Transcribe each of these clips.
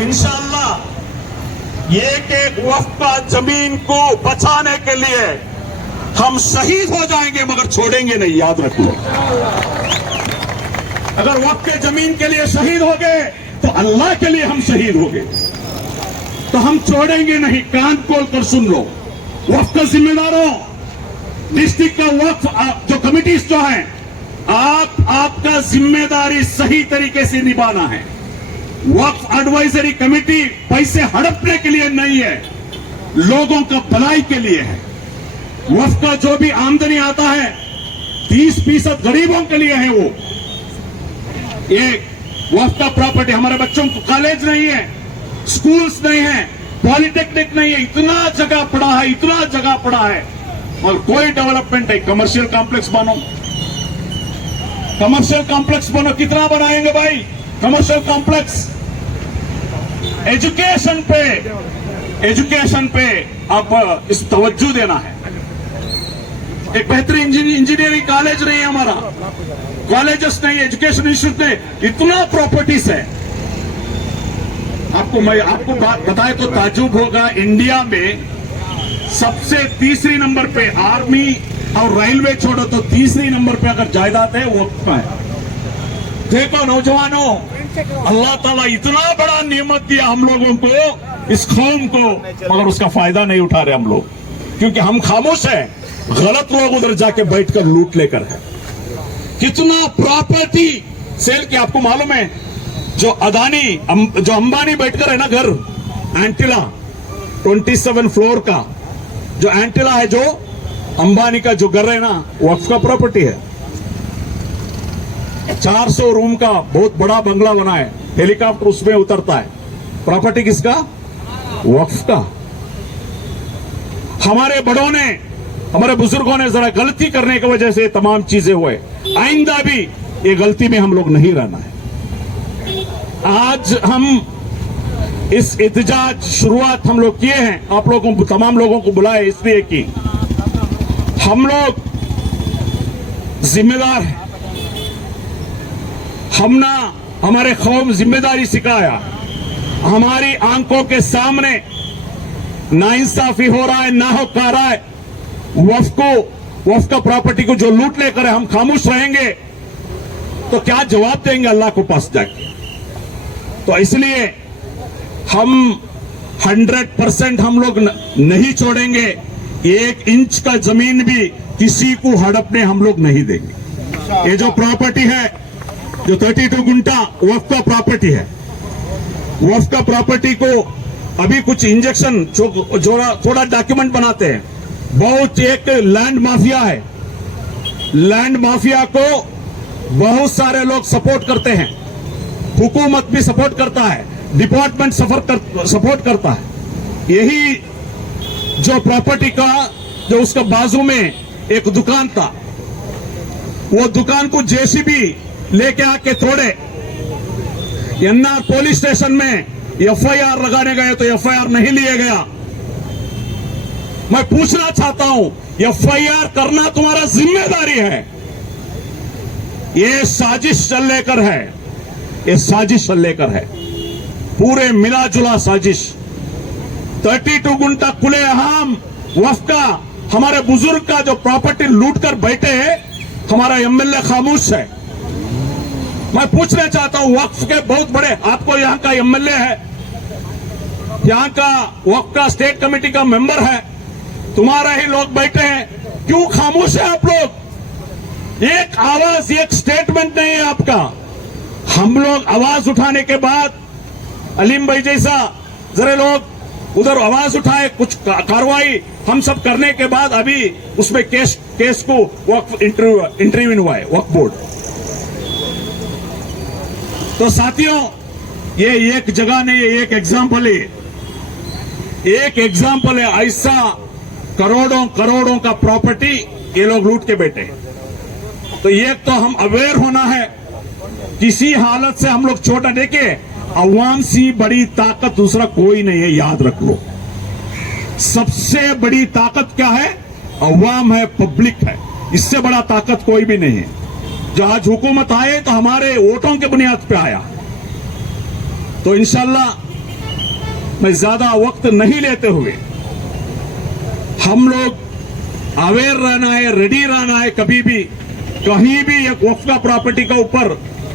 इंशाअल्लाह एक एक वक्फ का जमीन को बचाने के लिए हम शहीद हो जाएंगे मगर छोड़ेंगे नहीं, याद रखो। अगर वक्फ के जमीन के लिए शहीद हो गए तो अल्लाह के लिए हम शहीद हो गए, तो हम छोड़ेंगे नहीं। कान खोल कर सुन लो, वक्फ का जिम्मेदारों, डिस्ट्रिक्ट का वक्फ जो कमिटीज जो है, आपका जिम्मेदारी सही तरीके से निभाना है। वक्फ एडवाइजरी कमेटी पैसे हड़पने के लिए नहीं है, लोगों का भलाई के लिए है। वक्फ का जो भी आमदनी आता है 30% गरीबों के लिए है। वो एक वक्फ का प्रॉपर्टी, हमारे बच्चों को कॉलेज नहीं है, स्कूल्स नहीं है, पॉलिटेक्निक नहीं है, इतना जगह पड़ा है, इतना जगह पड़ा है और कोई डेवलपमेंट है। कमर्शियल कॉम्प्लेक्स बनो, कमर्शियल कॉम्प्लेक्स बनो, कितना बनाएंगे भाई कमर्शियल कॉम्प्लेक्स? एजुकेशन पे अब इस तवज्जो देना है। एक बेहतरीन इंजीनियरिंग कॉलेज नहीं है हमारा, कॉलेजेस नहीं, एजुकेशन इंस्टीट्यूट नहीं, इतना प्रॉपर्टीज है। आपको बात बताए तो ताज्जुब होगा, इंडिया में सबसे तीसरी नंबर पे, आर्मी और रेलवे छोड़ो तो तीसरी नंबर पे अगर जायदाद है वो वक्फ है। देखो नौजवानों, अल्लाह ताला इतना बड़ा नियमत दिया हम लोगों को, इस कौम को, मगर उसका फायदा नहीं उठा रहे हम लोग, क्योंकि हम खामोश हैं। गलत लोग उधर जाके बैठकर लूट लेकर है। कितना प्रॉपर्टी सेल की आपको मालूम है? जो जो अंबानी बैठकर है ना घर, एंटिला 27 फ्लोर का जो एंटिला है, जो अंबानी का जो घर है ना, वक्फ का प्रॉपर्टी है। 400 रूम का बहुत बड़ा बंगला बना है, हेलीकॉप्टर उसमें उतरता है। प्रॉपर्टी किसका? वक्फ का। हमारे बड़ों ने, हमारे बुजुर्गों ने जरा गलती करने की वजह से तमाम चीजें हुए। आइंदा भी ये गलती में हम लोग नहीं रहना है। आज हम इस एहतजाज शुरुआत हम लोग किए हैं, आप लोगों को, तमाम लोगों को बुलाए इसलिए कि हम लोग जिम्मेदार हैं। हमारे कौम जिम्मेदारी सिखाया। हमारी आंखों के सामने नाइंसाफी हो रहा है, ना हो पा रहा है। वक्फ का प्रॉपर्टी को जो लूट लेकर हम खामोश रहेंगे तो क्या जवाब देंगे अल्लाह को पास जाके? तो इसलिए हम 100% हम लोग नहीं छोड़ेंगे। 1 इंच का जमीन भी किसी को हड़पने हम लोग नहीं देंगे। ये जो प्रॉपर्टी है, जो 32 गुंटा वक्फ का प्रॉपर्टी है, वक्फ का प्रॉपर्टी को अभी कुछ इंजेक्शन थोड़ा डॉक्यूमेंट बनाते हैं। बहुत एक लैंड माफिया है, लैंड माफिया को बहुत सारे लोग सपोर्ट करते हैं, हुकूमत भी सपोर्ट करता है, डिपार्टमेंट सपोर्ट करता है। यही जो प्रॉपर्टी का, जो उसका बाजू में एक दुकान था, वो दुकान को जेसीबी लेके आके तोड़े। एनआर पुलिस स्टेशन में एफआईआर लगाने गए तो एफआईआर नहीं लिया गया। मैं पूछना चाहता हूं, एफआईआर करना तुम्हारा जिम्मेदारी है। ये साजिश चल लेकर है, ये साजिश चल लेकर है, पूरे मिला जुला साजिश। 32 गुंटा खुलेआम वक्फ का, हमारे बुजुर्ग का जो प्रॉपर्टी लूट कर बैठे हैं, हमारा एमएलए खामोश है। मैं पूछना चाहता हूं, वक्फ के बहुत बड़े, आपको यहां का एमएलए है, यहां का वक्फ का स्टेट कमेटी का मेंबर है, तुम्हारा ही लोग बैठे हैं, क्यों खामोश है आप लोग? एक आवाज, एक स्टेटमेंट नहीं है आपका। हम लोग आवाज उठाने के बाद, अलीम भाई जैसा जरा लोग उधर आवाज उठाए, कुछ कार्रवाई हम सब करने के बाद अभी उसमें केस को वक्फ इंटरव्यू हुआ है, वक्फ बोर्ड। तो साथियों, ये एक जगह नहीं है, एक एग्जाम्पल है, एक एग्जाम्पल है। ऐसा करोड़ों करोड़ों का प्रॉपर्टी ये लोग लूट के बैठे। तो ये तो हम अवेयर होना है, किसी हालत से हम लोग छोटा। देखिए, अवाम से बड़ी ताकत दूसरा कोई नहीं है, याद रख लो। सबसे बड़ी ताकत क्या है? अवाम है, पब्लिक है। इससे बड़ा ताकत कोई भी नहीं है। जो आज हुकूमत आए तो हमारे वोटों के बुनियाद पे आया। तो इंशाल्लाह मैं ज्यादा वक्त नहीं लेते हुए, हम लोग अवेयर रहना है, रेडी रहना है। कभी भी कहीं भी एक वक्फ का प्रॉपर्टी का ऊपर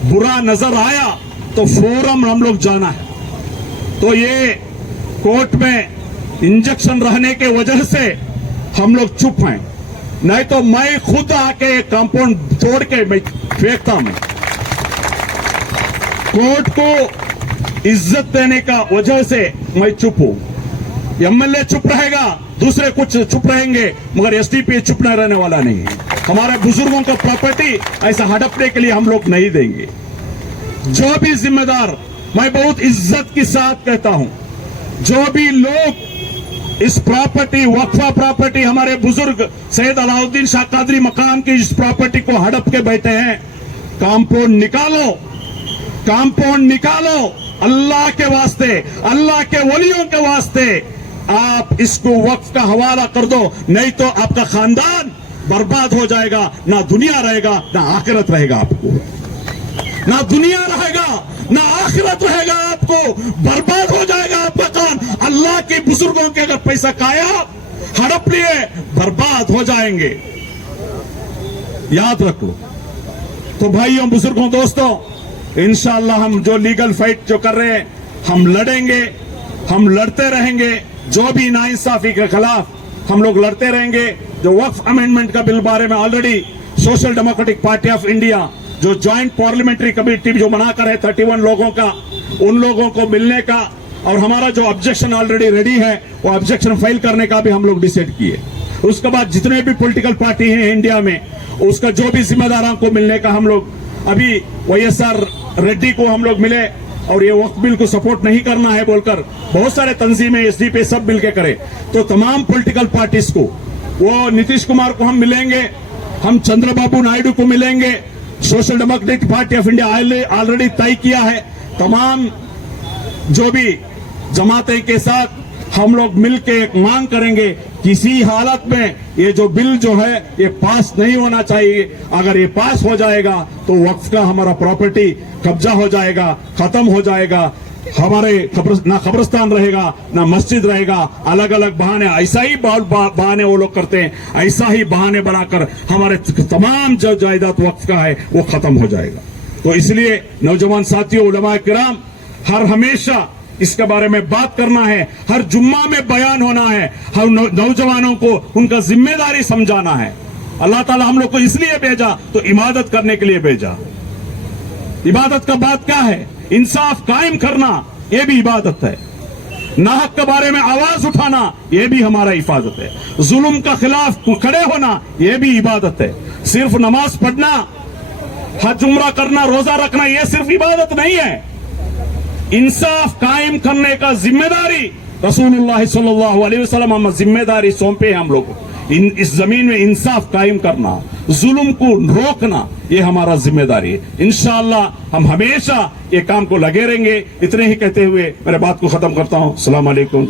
बुरा नजर आया तो फौरन हम लोग जाना है। तो ये कोर्ट में इंजेक्शन रहने के वजह से हम लोग चुप हैं, नहीं तो मैं खुद आके कंपाउंड तोड़ के मैं फेंकता हूं। कोर्ट को इज्जत देने का वजह से मैं चुप हूं। एमएलए चुप रहेगा, दूसरे कुछ चुप रहेंगे, मगर एसडीपी चुप न रहने वाला नहीं है। हमारे बुजुर्गों को प्रॉपर्टी ऐसा हड़पने के लिए हम लोग नहीं देंगे। जो भी जिम्मेदार, मैं बहुत इज्जत के साथ कहता हूं, जो भी लोग इस प्रॉपर्टी, वक्फा प्रॉपर्टी, हमारे बुजुर्ग सैयद अलाउद्दीन शाह कादरी मकान की इस प्रॉपर्टी को हड़प के बैठे हैं, कंपाउंड निकालो, कंपाउंड निकालो। अल्लाह के वास्ते, अल्लाह के वलियों के वास्ते आप इसको वक्फ का हवाला कर दो, नहीं तो आपका खानदान बर्बाद हो जाएगा। ना दुनिया रहेगा ना आखिरत रहेगा आपको, ना दुनिया रहेगा ना आखिरत रहेगा, आपको बर्बाद हो जाएगा आपका काम। अल्लाह के बुजुर्गों के अगर पैसा खाया, हड़प लिए, बर्बाद हो जाएंगे, याद रख लो। तो भाइयों, बुजुर्गों, दोस्तों, इंशाअल्लाह हम जो लीगल फाइट जो कर रहे हैं, हम लड़ेंगे, हम लड़ते रहेंगे। जो भी नाइंसाफी के खिलाफ हम लोग लड़ते रहेंगे। जो वक्फ अमेंडमेंट का बिल बारे में already social democratic party of India जो ज्वाइंट पार्लियामेंट्री कमेटी जो बनाकर है 31 लोगों का, उन लोगों को मिलने का और हमारा जो ऑब्जेक्शन ऑलरेडी रेडी है, वो ऑब्जेक्शन फाइल करने का भी हम लोग डिसाइड किए। उसके बाद जितने भी पॉलिटिकल पार्टी हैं इंडिया में, उसका जो भी जिम्मेदारों को मिलने का हम लोग, अभी वाईएसआर रेड्डी को हम लोग मिले और ये वक्फ बिल को सपोर्ट नहीं करना है बोलकर बहुत सारे तंजीमें, एसडीपी सब मिलकर करे। तो तमाम पॉलिटिकल पार्टीज को, वो नीतीश कुमार को हम मिलेंगे, हम चंद्रबाबू नायडू को मिलेंगे, social democratic party of India already तय किया है। तमाम जो भी जमातें के साथ हम लोग मिलके एक मांग करेंगे, किसी हालत में ये जो बिल जो है ये पास नहीं होना चाहिए। अगर ये पास हो जाएगा तो वक्फ का हमारा प्रॉपर्टी कब्जा हो जाएगा, खत्म हो जाएगा। हमारे ना कब्रिस्तान रहेगा ना मस्जिद रहेगा। अलग अलग बहाने, ऐसा ही बहाने वो लोग करते हैं, ऐसा ही बहाने बनाकर हमारे तमाम जो जायदाद वक्फ का है वो खत्म हो जाएगा। तो इसलिए नौजवान साथियों, उलमा किराम, हर हमेशा इसके बारे में बात करना है, हर जुम्मा में बयान होना है, हर नौजवानों को उनका जिम्मेदारी समझाना है। अल्लाह ताला हम लोग को इसलिए भेजा तो इबादत करने के लिए भेजा। इबादत का बात क्या है? इंसाफ कायम करना, यह भी इबादत है। नाहक के बारे में आवाज उठाना, यह भी हमारा हिफाजत है। जुल्म का खिलाफ खड़े होना, यह भी इबादत है। सिर्फ नमाज पढ़ना, हज उम्रा करना, रोजा रखना, यह सिर्फ इबादत नहीं है। इंसाफ कायम करने का जिम्मेदारी रसूलुल्लाह सल्लल्लाहु अलैहि वसल्लम हम जिम्मेदारी सौंपे हम लोग। इस जमीन में इंसाफ कायम करना, जुल्म को रोकना, ये हमारा जिम्मेदारी है। इंशाअल्लाह हम हमेशा ये काम को लगे रहेंगे। इतने ही कहते हुए मेरे बात को खत्म करता हूं। अस्सलाम वालेकुम।